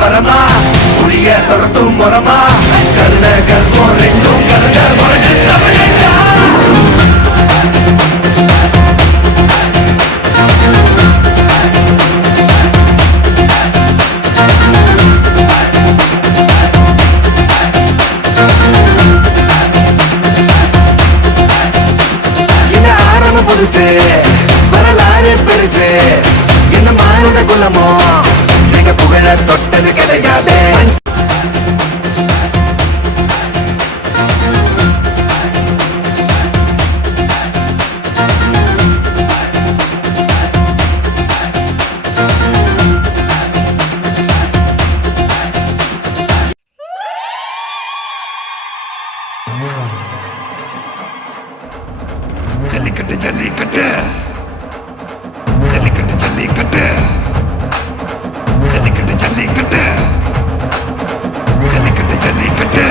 வரமா புரிய துரத்தும் முறமா கருண கல்வம் ரெண்டும் கருண முரண்டு தமிழண்டா இந்த ஆரம்பம் புதுசு வரலாறு பெருசு என்ன மானுட குலமோ எங்க புகழ தொட்டது கிடையாது ஜல்லிக்கட்டு ஜல்லிக்கட்டு ஜல்லிக்கட்டு ஜல்லிக்கட்டு ஜல்லிக்கட்டு ஜல்லிக்கட்டு ஜல்லிக்கட்டு ஜல்லிக்கட்டு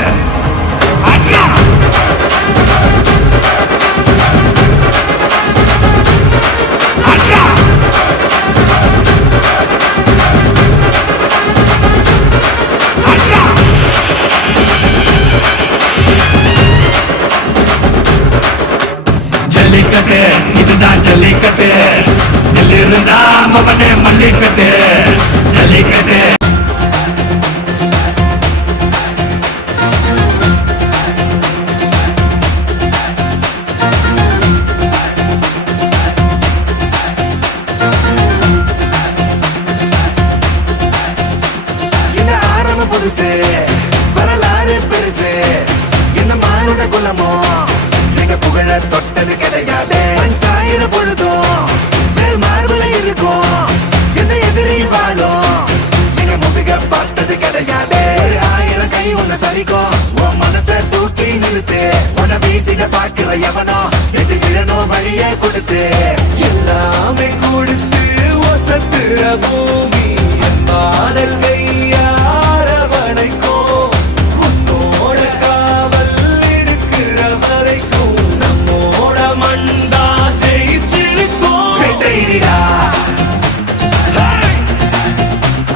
ஆட்ரா ஆட்ரா ஆட்ரா ஜல்லிக்கட்டு இதுதான் ஜல்லிக்கட்டு இருந்தா மவனே மல்லிக்கட்டு ஜல்லிக்கட்டு இந்த ஆரம்பம் புதுசு வரலாறு பெருசு என்ன மானுட குலமோ எங்க புகழ தொட்டது கிடையாது சாயிர பொழுதும் மார்பல இருக்கும் என்ன எதிரி வாழும் எங்க முதுக பார்த்தது கிடையாது 1000 கை உன்னை சரிக்கும் உன் மனச தூக்கி நிறுத்து உன்னை வீசிட பார்க்கிற எவனோ எட்டு கிழனோ வழிய கொடுத்து எல்லாமே கொடுத்து ஒசத்துற பூமி மாடல் கையாரவணைக்கும் உன்னோட காவல் இருக்கிற வரைக்கும் நம்மோட மண்டா ஜெயிச்சிருக்கும் வெட்டையிடா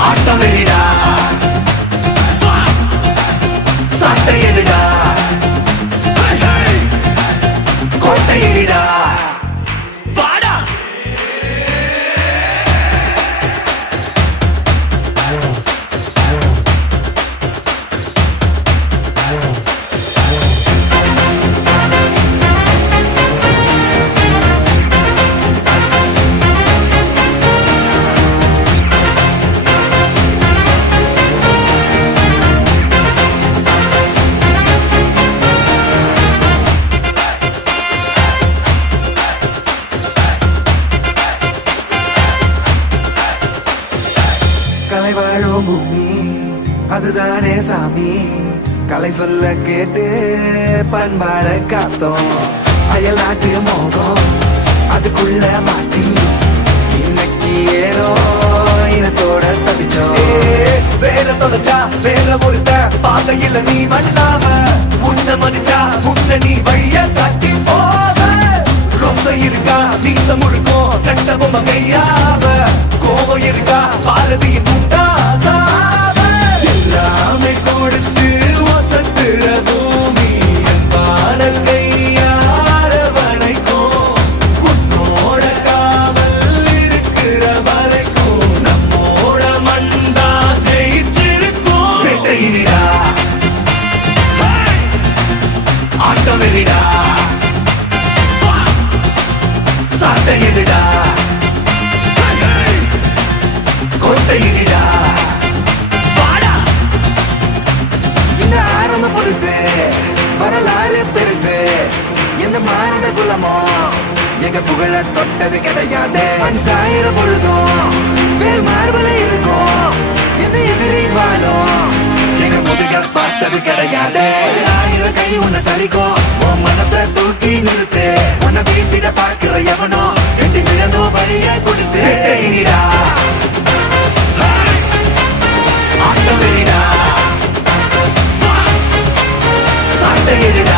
ஆட்டவெறிடா சட்டையிடா கோட்டையிடா வாடா கலை வாழும் பூமி அதுதானே சாமி கலை சொல்ல கேட்டு பண்பாட காத்தோம் அயல் நாட்டு மோகம் அதுக்குள்ள மாட்டி இன்னைக்கு ஏனோ இனத்தோட தவிச்சோம் வேற தொலைச்சா வேற ஒருத்த பாதையில நீ மண்ணாம உன்ன மதிச்சா உன்ன நீ வழிய காட்டி போவ ரோசை இருக்கா மீசம் முழுக்கும் கட்ட பொம்மை கையாவ கோவம் இருக்கா பாரதியின் உண்டாசாவ எல்லாமே கொடுத்து வசத்துற பூமி பாடல் கையாரவணைக்கும் உன்னோட காவல் இருக்கிற வரைக்கும் நம்மோட மண்டா ஜெயிச்சிருக்கும் வெட்டையிடா ஆட்டவெறிடா சாட்டையிடா கோட்டையிடா வாடா இந்த ஆரம்பம் புதுசு வரலாறு பெருசு எந்த மானுட குலமோ எங்க புகழ தொட்டது கிடையாது சாயிர பொழுதும் வேல் மார்பல இருக்கும் எந்த எதிரி வாழும் எங்க முதுக பார்த்தது கிடையாது 1000 கை உன்னை சரிக்கும் உன் மனச தூக்கி நிறுத்து உன்னை வீசிட பார்க்கிற எவனோ எட்டு கிழனோ வழிய கொடுத்து ஆட்டவெறிடா சாட்டையிடா